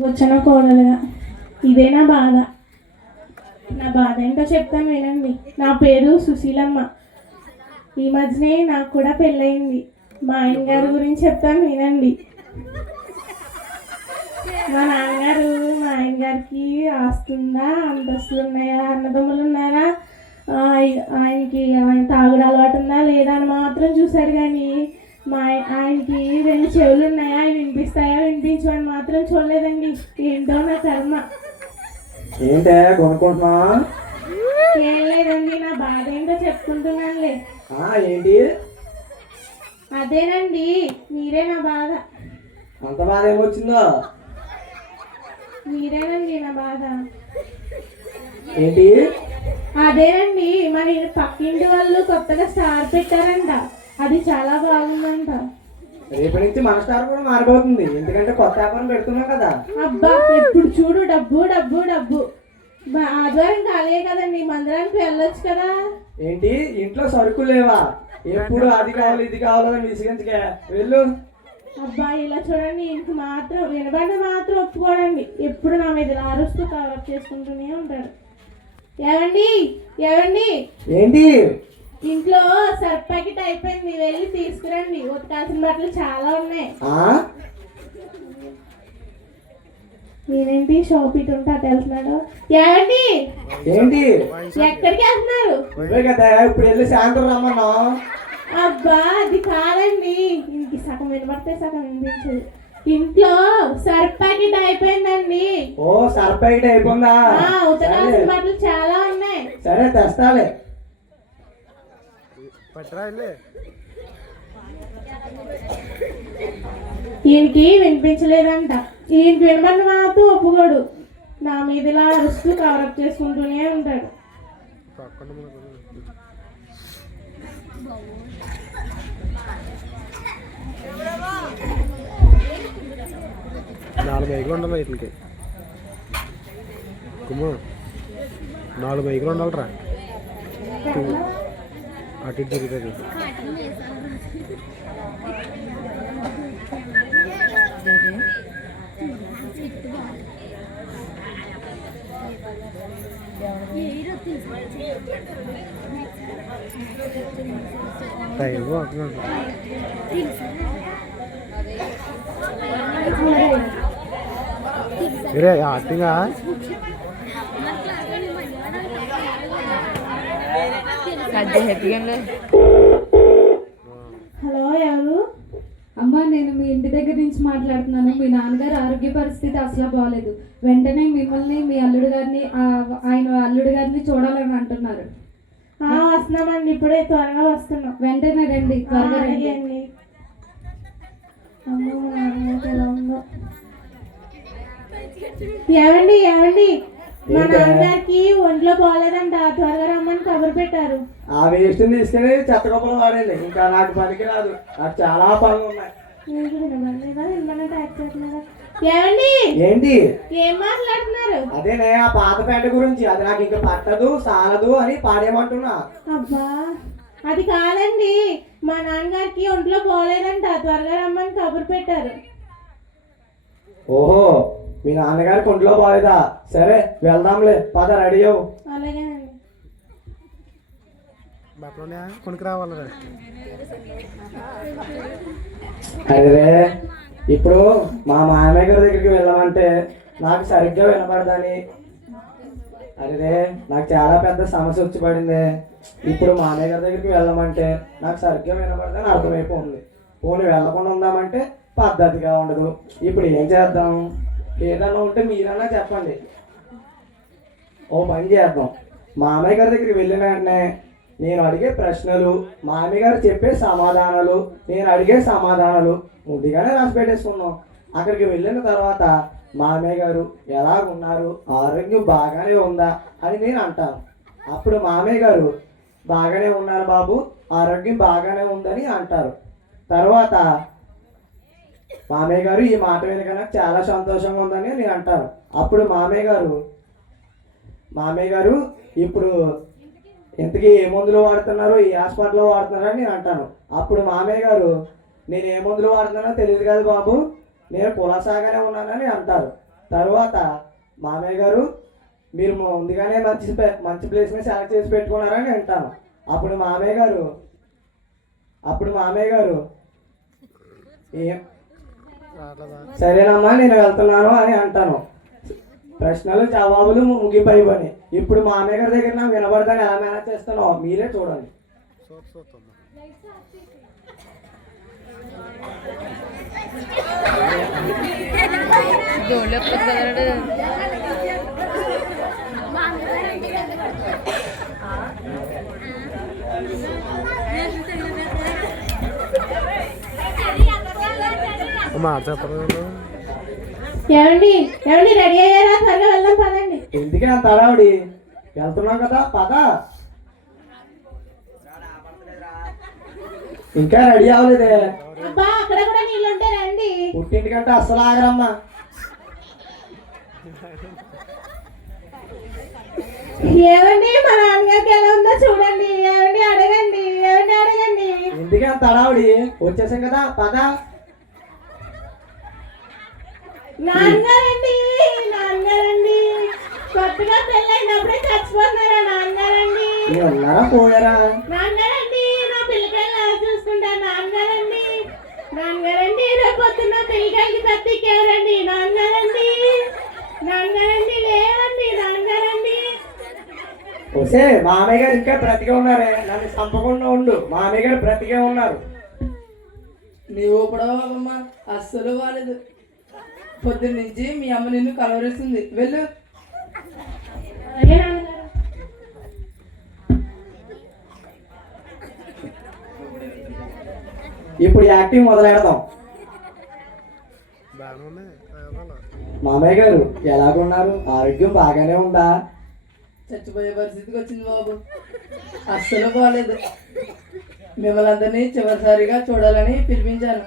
వచ్చిన కోడలుగా ఇదే నా బాధ. నా బాధ ఏంటో చెప్తాను వినండి. నా పేరు సుశీలమ్మ. ఈ మధ్యనే నాకు కూడా పెళ్ళయింది. మా ఆయన గారి గురించి చెప్తాను వినండి. మా నాన్నగారు మా ఆయన గారికి ఆస్తుందా, అంతస్తులు ఉన్నాయా, అన్నదమ్ములు ఉన్నారా, ఆయన తాగుడు అలవాటు ఉందా లేదా అని మాత్రం చూశారు. కానీ ఆయనకి రెండు చెవులు ఉన్నాయా, ఆయన వినిపిస్తాయా వినిపించమని మాత్రం చూడలేదండి. ఏంటో నా కర్మ. ఏంటే కొనుక్కుంటున్నా? ఏం లేదండి, నా బాధ ఏంటో చెప్పుకుంటున్నానులే. ఏంటి? అదేనండి, మీరే నా బాధ. అంత బాధ ఏమొచ్చిందో? మీరేనండి నా బాధ. ఏంటి? అదేనండి, మరి పక్కింటి వాళ్ళు కొత్తగా స్టార్ పెట్టారంట. అది చాలా బాగుందంట. రేపటి నుంచి మన స్టార్ కూడా మారిపోతుంది, ఎందుకంటే కొత్త వ్యాపారం పెడుతున్నాం కదా. అబ్బా, ఎప్పుడు చూడు డబ్బు డబ్బు డబ్బు. ఆదివారం ఖాళీ కదండి, మందిరానికి వెళ్ళొచ్చు కదా. ఏంటి ఇంట్లో సరుకు లేవా? ఎప్పుడు అది కావాలి ఇది కావాలని విసిగించగా వెళ్ళు. అబ్బా, ఇలా చూడండి, ఇంటికి మాత్రం వినబడి మాత్రం ఒప్పుకోడండి. ఎప్పుడు నా మీద అరుస్తూ కవరప్ చేసుకుంటూనే ఉంటాడు. ఏవండి ఏవండి, ఏంటి? ఇంట్లో సర్ఫ్ ప్యాకెట్ అయిపోయింది, వెళ్ళి తీసుకురండి. ఉతకాల్సిన బట్టలు చాలా ఉన్నాయి. నేనేంటి షాప్ ఇటు ఉంటా వెళ్తున్నాడు. ఏవండి? ఏంటి? ఎక్కడికి వెళ్తున్నారు? కదా ఇప్పుడు వెళ్ళి సాయంత్రం రమ్మన్నా. అబ్బా, అది కాదండి, ఇంటికి సగం వినబడితే సగం వినిపించదు. ఇంట్లో సర్ఫ్ ప్యాకెట్ అయిపోయిందండి. ఓ, సర్ఫ్ ప్యాకెట్ అయిపోయిందా? ఉతకాల్సిన బట్టలు చాలా ఉన్నాయి. సరే తెస్తాలే. ఈయనకి వినిపించలేదంట. ఈయనకి వినబడిన మాత్రం ఒప్పుకోడు. నా మీద ఇలా అరుస్తూ కవరప్ చేసుకుంటూనే ఉంటాడు. నాలుగు బైకులు ఉండాలి వీటికి. కుమ్మ 4 బైకులు ఉండాలిరా. అటు ఇటు తిరుగుతుంది. టైం అవుతున్నాడు. ఆటిగా హలో, ఎవరు? అమ్మా, నేను మీ ఇంటి దగ్గర నుంచి మాట్లాడుతున్నాను. మీ నాన్నగారు ఆరోగ్య పరిస్థితి అసలు బాగలేదు. వెంటనే మిమ్మల్ని మీ అల్లుడు గారిని ఆయన అల్లుడు గారిని చూడాలని అంటున్నారు. వస్తున్నామండి, ఇప్పుడే త్వరగా వస్తున్నాం. వెంటనే రండి, త్వరగా రండి. ఏవండి ఏవండి, మా నాన్నగారికి ఒంట్లో పోలేదంట, త్వరగా రమ్మని కబురు పెట్టారు. ఆ వేస్ట్ తీసుకెళ్ళి చెత్త గొప్పలు వాడండి, ఇంకా నాకు పనికి రాదు. నాకు చాలా పనులు ఉన్నాయి. ఏవండి? ఏంటి? ఏం మాట్లాడుతున్నారు? అదేనే ఆ పాత ప్యాంటు గురించి. అది నాకు ఇంకా పట్టదు సాలదు అని పాడేయమంటున్నా. అబ్బా, అది కాదండి, మా నాన్నగారికి ఒంట్లో పోలేదంట, త్వరగా రమ్మని కబురు పెట్టారు. ఓహో, మీ నాన్నగారికి ఒంట్లో పోలేదా? సరే వెళ్దాంలే, పద రెడీ అవ్వు. అలాగేనండి. బట్టలు కొనుక్కు రావాలి. అదే ఇప్పుడు మా మామయ్య గారి దగ్గరికి వెళ్ళమంటే నాకు సరిగ్గా వినపడదని. అదే నాకు చాలా పెద్ద సమస్య వచ్చి పడింది. ఇప్పుడు మామయ్య గారి దగ్గరికి వెళ్ళమంటే నాకు సరిగ్గా వినపడదని అర్థమైపోయింది. పోనీ వెళ్ళకుండా ఉందామంటే పద్ధతిగా ఉండదు. ఇప్పుడు ఏం చేద్దాం? ఏదన్నా ఉంటే మీరన్నా చెప్పండి. ఓ పని చేద్దాం, మామయ్య గారి దగ్గరికి వెళ్ళిన వెంటనే నేను అడిగే ప్రశ్నలు, మామయ్య గారు చెప్పే సమాధానాలు, నేను అడిగే సమాధానాలు ముందుగానే రాసి పెట్టేసుకున్నాం. అక్కడికి వెళ్ళిన తర్వాత మామయ్య గారు ఎలాగున్నారు, ఆరోగ్యం బాగానే ఉందా అని నేను అంటాను. అప్పుడు మామయ్య గారు బాగానే ఉన్నారు బాబు, ఆరోగ్యం బాగానే ఉందని అంటారు. తర్వాత మామయ్య గారు ఈ మాట వినక నాకు చాలా సంతోషంగా ఉందని నేను అంటాను. అప్పుడు మామయ్య గారు ఇప్పుడు ఇంతకీ ఏ మందులు వాడుతున్నారు, ఏ హాస్పిటల్లో వాడుతున్నారని నేను అంటాను. అప్పుడు మామయ్య గారు నేను ఏ మందులు వాడుతున్నానో తెలియదు కదా బాబు, నేను కులాసాగానే ఉన్నానని అంటారు. తర్వాత మామయ్య గారు మీరు ముందుగానే మంచి ప్లేస్ని సెలెక్ట్ చేసి పెట్టుకున్నారని వింటాను. అప్పుడు మామయ్య గారు ఏం సరేనమ్మా నేను వెళ్తున్నాను అని అంటాను. ప్రశ్నలు జవాబులు ముగిపోయి ఇప్పుడు మామయ్య గారి దగ్గర నాకు వినబడతాను ఎలా మేనేజ్ చేస్తానో మీరే చూడండి. అమ్మా చెప్పరు ఏమండి రెడీ అయ్యారా? త్వరగా వెళ్దాం పదండి. ఎందుకే అంత హడావుడి? వెళ్తున్నాం కదా పద. ఇంకా రెడీ అవ్వలేదే. అబ్బా అక్కడ కూడా నీళ్ళు ఉంటే రండి. పుట్టింటికంటే అస్సలు ఆగరమ్మా. ఏమండి మా నాన్నగారికి ఎలా ఉందో చూడండి. ఏమండి అడగండి. ఎందుకే అంత హడావుడి? వచ్చేసాం కదా పద. నాన్నగారండి కొత్తగా పెళ్ళైనప్పుడే చచ్చిపోతున్నారా నాన్నగారండి? ఉన్నారా పోయారా? నాన్నగారండి నా పిల్లకాయలు చూసుకుంటా. నాన్నగారండి రేపు పొద్దున్న పిల్లకాయలకి తప్పికెవరండి? నాన్నగారండి లేవండి. నాన్నగారండి వస్తే మామయ్య గారు ఇంకా బ్రతికే ఉన్నారే. నన్ను చంపకుండా ఉండు. మామయ్య గారు బ్రతికే ఉన్నారు. నీవు కూడా అమ్మ అస్సలు బాలేదు. పొద్దున్న నుంచి మీ అమ్మ నిన్ను కలవరిస్తుంది. వెళ్ళు. అలాగే నాన్నగారు. ఇప్పుడు యాక్టింగ్ మొదలెడదాం. బాగానే ఉన్నాయి. మామయ్య గారు ఎలాగున్నారు? ఆరోగ్యం బాగానే ఉందా? చచ్చిపోయే పరిస్థితికి వచ్చింది బాబు. అస్సలు బాగాలేదు. మిమ్మల్ని అందరినీ చివరిసారిగా చూడాలని పిలిపించాను.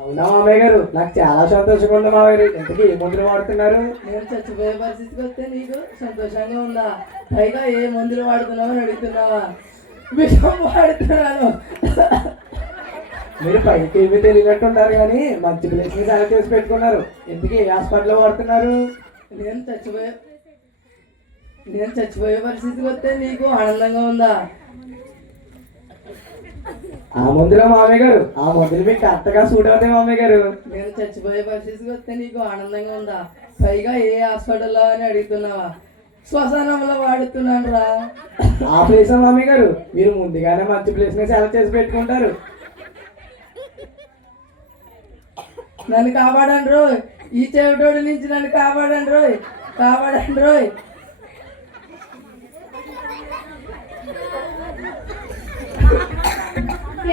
అవునా మామయ్య గారు? నాకు చాలా సంతోషంగా ఉంది మామయ్య గారు. ఇంతకీ ఏ మందులు వాడుతున్నారు? నేను చచ్చిపోయే పరిస్థితికి వస్తే నీకు సంతోషంగా ఉందా? పైగా ఏ మందులు వాడుతున్నావు అని అడుగుతున్నావా? విషం వాడుతున్నాను. మీరు పైకి ఏమీ తెలియనట్టుంటారు కానీ మంచి ప్లేస్ ని సెలెక్ట్ చేసి పెట్టుకున్నారు. ఇంతకీ ఏ హాస్పిటల్లో వాడుతున్నారు? నేను చచ్చిపోయే పరిస్థితికి వస్తే నీకు ఆనందంగా ఉందా? ఆ మందులో మామయ్య గారు ఆ మందులు మీకు కరెక్ట్గా సూట్ అవుతాయి మామయ్య గారు. నేను చచ్చిపోయే పరిస్థితికి వస్తే నీకు ఆనందంగా ఉందా? పైగా ఏ హాస్పిటల్లో అని అడుగుతున్నావా? శ్మశానంలో వాడుతున్నాను రా. ఆ ప్లేస్ మామయ్య గారు మీరు ముందుగానే మంచి ప్లేస్ ని సెలెక్ట్ చేసి పెట్టుకుంటారు. నన్ను కాపాడండి రోయ్. ఈ చెవిటోడి నుంచి నన్ను కాపాడండి రోయ్.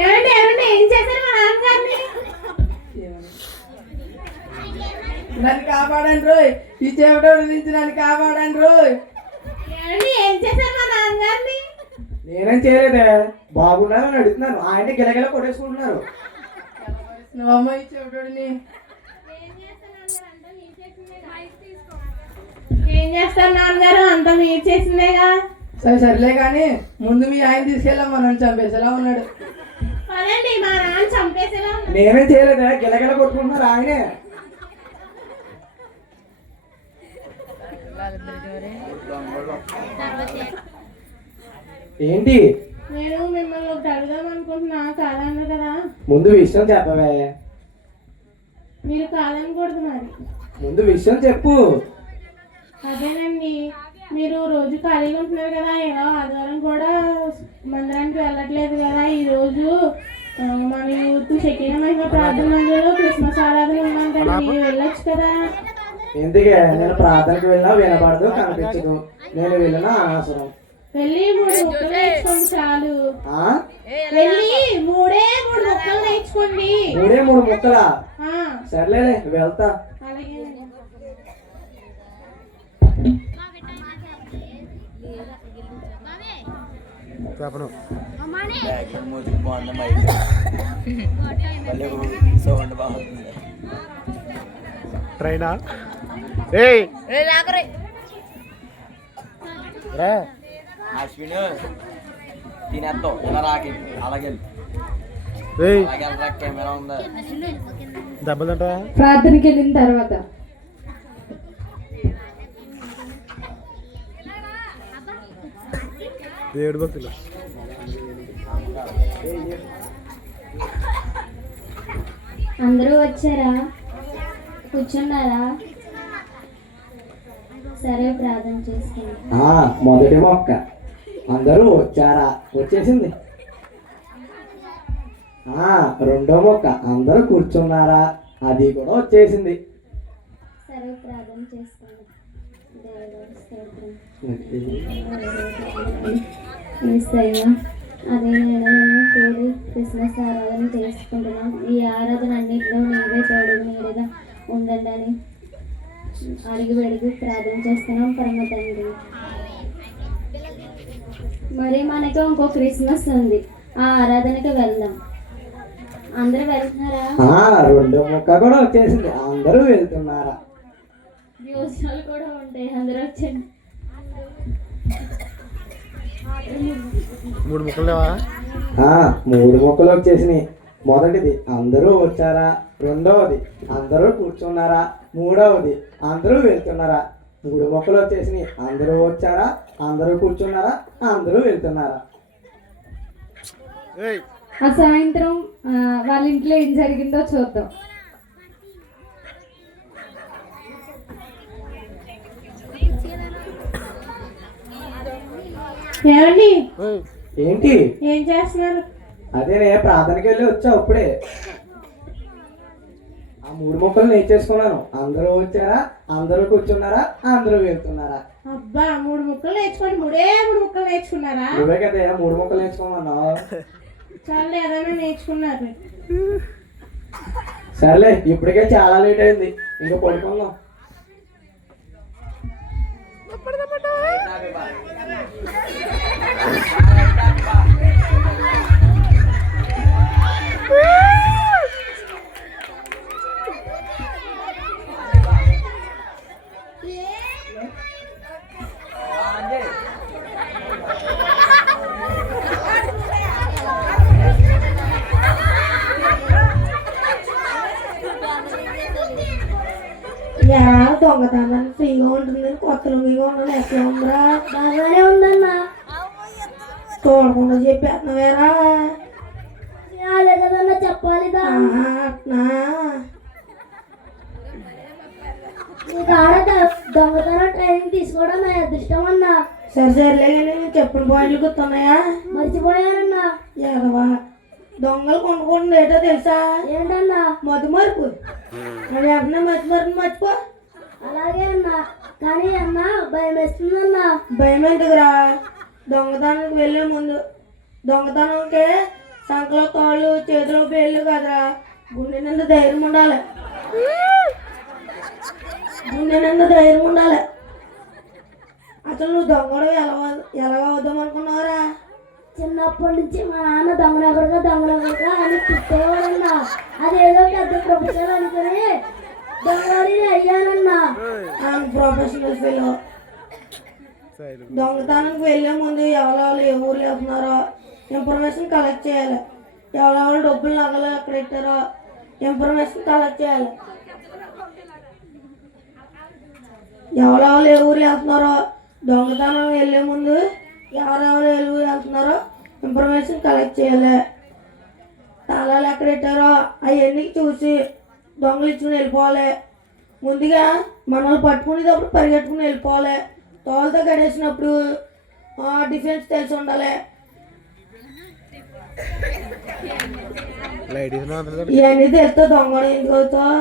ఏమండి ఏం చేశారు మా నాన్నగారిని? నన్ను కాపాడండి రోయ్. ఈ చెవిటోడి నుంచి నన్ను కాపాడండి రోయ్. ఏమండి ఏం చేశారు మా నాన్నగారిని? నేనేం చేయలేదే. బాగున్నారని అడుగుతున్నాను. ఆయన గిలగిల కొట్టేసుకుంటున్నారు. నువ్వమ్మ ఈ చెవిటోడిని. ఏం చేస్తారు నాన్నగారు? అంతా మీరు చేసిందేగా. సర్లే కానీ ముందు మీ ఆయన తీసుకెళ్ళాం. మనం చంపేసేలా ఉన్నాడు. పదండి మా నాన్న చంపేసేలా ఉన్నాడు. నేనేం చేయలేదే. గిలగిల కొట్టుకుంటున్నారు ఆయనే. ఏంటి? నేను మిమ్మల్ని ఒకటి అడుగుదాం అనుకుంటున్నా. కాదన్నారు కదా. ముందు విషయం చెప్పవే. మీరు కాదనకూడదు మరి. ముందు విషయం చెప్పు. అదేనండి మీరు రోజు ఖాళీగా ఉంటున్నారు కదా. ఏదో ఆదివారం కూడా మందిరానికి వెళ్ళట్లేదు కదా. ఈరోజు మన యూత్ శకిన మహిమ ప్రార్థన మందిరంలో క్రిస్మస్ ఆరాధన ఉన్నాం కదా. మీరు వెళ్ళొచ్చు కదా. ఎందుకే? నేను ప్రార్థనకు వెళ్ళినా వినపడదు, కనిపించదు. నేను వెళ్ళినా అనవసరం. వెళ్ళి 3 ముక్కలు నేర్చుకోండి చాలు. వెళ్ళి 3 ముక్కలు నేర్చుకోండి. 3 ముక్కలా? ఆ, సర్లే వెళ్తా. అలాగే. చెప్పను. ట్రైనా? ఏయ్ రా. అశ్విన్ తినేస్తావు ఇలా రాకి అలాగే ఏయ్ కెమెరా ఉందా? దెబ్బలు తింటావా? ప్రార్థనకి వెళ్ళిన తర్వాత దేవుడి భక్తులు. అందరూ వచ్చారా? కూర్చున్నారా? సరే, ప్రార్థన చేసుకుందాం. మొదటి మొక్క అందరూ వచ్చారా? వచ్చేసింది. రెండో మొక్క అందరూ కూర్చున్నారా? అది కూడా వచ్చేసింది. సరే, ప్రార్థన చేసుకుందాం. దేవుడి స్తోత్రం. యేసయ్యా, అదే నేను కూడి క్రిస్మస్ ఆరాధన చేసుకుంటున్నాం. ఈ ఆరాధన అన్నింటిలో నీవే తోడు నీరుగా ఉండండి అని అడిగి ప్రార్థన చేస్తున్నాం పరమ తండ్రి. మరి మనకు ఇంకో క్రిస్మస్ ఉంది, ఆ ఆరాధనకి వెళ్దాం. అందరూ వెళ్తున్నారా? రెండో మొక్క కూడా వచ్చేసింది. అందరూ వెళ్తున్నారా? భోజనాలు కూడా ఉంటాయి, అందరూ వచ్చండి. 3 ముక్కలు లేవా? 3 మొక్కలు వచ్చేసినాయి. మొదటిది అందరూ వచ్చారా? రెండవది అందరూ కూర్చున్నారా? మూడవది అందరూ వెళ్తున్నారా? 3 మొక్కలు వచ్చేసినాయి. అందరూ వచ్చారా? అందరూ కూర్చున్నారా? అందరూ వెళ్తున్నారా? ఆ సాయంత్రం వాళ్ళ ఇంట్లో ఏం జరిగిందో చూద్దాం. ఏమండి, ఏంటి? ఏం చేస్తున్నారు? అదేనే ప్రార్థనకి వెళ్ళి వచ్చా అప్పుడే. ఆ 3 మొక్కలు నేర్చేసుకున్నాను. అందరూ వచ్చారా? అందరూ కూర్చున్నారా? అందరూ వెళ్తున్నారా? అబ్బా, 3 ముక్కలు నేర్చుకోండి. 3 ముక్కలు నేర్చుకున్నారా? నువ్వే కదా 3 మొక్కలు నేర్చుకోమన్నావు. చాలా ఏదైనా నేర్చుకున్నారు. సర్లే, ఇప్పటికే చాలా లేట్ అయింది, ఇంకా పడుకుందాం. దొంగతనాన్ని ఫ్రీగా ఉంటుందని కొత్త లుంగిగా ఉన్నాను. ఎట్లా ఉందిరా? బాగానే ఉందన్నా. చూడకుండా చెప్పేస్తున్నావేరా? అదే కదన్నా చెప్పాలిదా. అట్నా? నీకు ఆడ దొంగతనం ట్రైనింగ్ తీసుకోవడం నా అదృష్టం అన్నా. సరేలే కానీ నేను చెప్పిన పాయింట్లు గుర్తున్నాయా? మర్చిపోయానన్నా. ఎదవా, దొంగలు కొనుక్కోండి ఏంటో తెలుసా? ఏంటన్నా? మతి మరుపు. అది వెంటనే మతి మరుపు మర్చిపో. అలాగే అన్నా, కానీ అన్నా భయం వేస్తుందన్నా. భయం ఎందుకురా? దొంగతనానికి వెళ్ళే ముందు దొంగతనంకి సంకలో తాళ్ళు చేతిలో పేర్లు కదరా, గుండె నిండా ధైర్యం ఉండాలి. గుండె నిండా ధైర్యం ఉండాలి. అసలు నువ్వు దొంగడు ఎలా అవుదాం అనుకున్నావురా? చిన్నప్పటి నుంచి మా నాన్న దొంగనగడుగా అని తిట్టేవాడన్నా. అదేదో పెద్ద ప్రొఫెసర్ అనుకుని దొంగడిని అయ్యానన్నా. Professional feel. దొంగతనానికి వెళ్ళే ముందు ఎవరెవరు ఏ ఊర్లో వెళ్తున్నారో ఇన్ఫర్మేషన్ కలెక్ట్ చేయాలి. ఎవరెవరు డబ్బులు నగలు ఎక్కడ పెట్టారో ఇన్ఫర్మేషన్ కలెక్ట్ చేయాలి. ఎవరెవరు ఏ ఊరు వెళ్తున్నారో దొంగతనం వెళ్ళే ముందు ఎవరెవరు ఏ ఊరు వెళ్తున్నారో ఇన్ఫర్మేషన్ కలెక్ట్ చేయాలి. తాళాలు ఎక్కడ పెట్టారో అవన్నీ చూసి దొంగలు ఇచ్చుకుని వెళ్ళిపోవాలి. ముందుగా మనల్ని పట్టుకునేటప్పుడు పరిగెట్టుకుని వెళ్ళిపోవాలి. తోలతో గడేసినప్పుడు డిఫెన్స్ తెలిసి ఉండాలి. ఇవన్నీ తెలిస్తే దొంగడు ఎందుకు అవుతావు?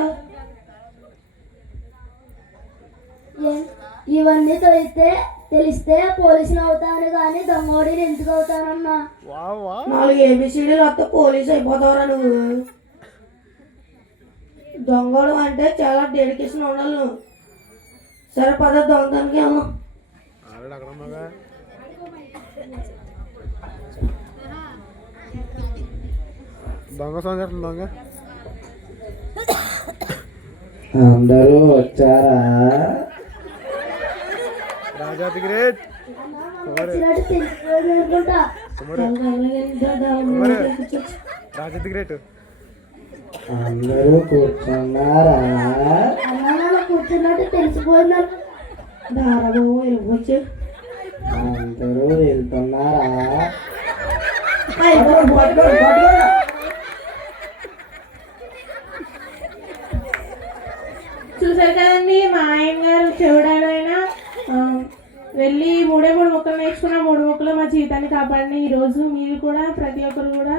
ఇవన్నీ తెలిస్తే పోలీసులు అవుతాను కానీ దొంగోడిని ఎందుకు అవుతానన్నా? 4 ABCDలు వస్తే పోలీసు అయిపోతావురా నువ్వు. దొంగడు అంటే చాలా డెడికేషన్ ఉండాలి నువ్వు. సరే పద, దొంగతనానికి వెళ్దాం. దొంగ సంగతి దొంగ. అందరూ వచ్చారా? రాజాది గ్రేట్. రాజాది గ్రేట్. అందరూ కూర్చున్నారా? కూర్చున్నట్టు తెలిసిపోయినారు. దారాబాబు వెళ్ళిపోవచ్చు. అందరూ వెళ్తున్నారా? చూసారు కదండి, మా ఆయన గారు చెవుడైనా వెళ్ళి 3 మొక్కలు నేర్చుకున్న 3 మొక్కలు మా జీవితాన్ని కాపాడిన. ఈరోజు మీరు కూడా ప్రతి ఒక్కరు కూడా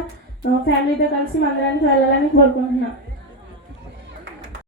ఫ్యామిలీతో కలిసి మందిరానికి వెళ్ళాలని కోరుకుంటున్నాను.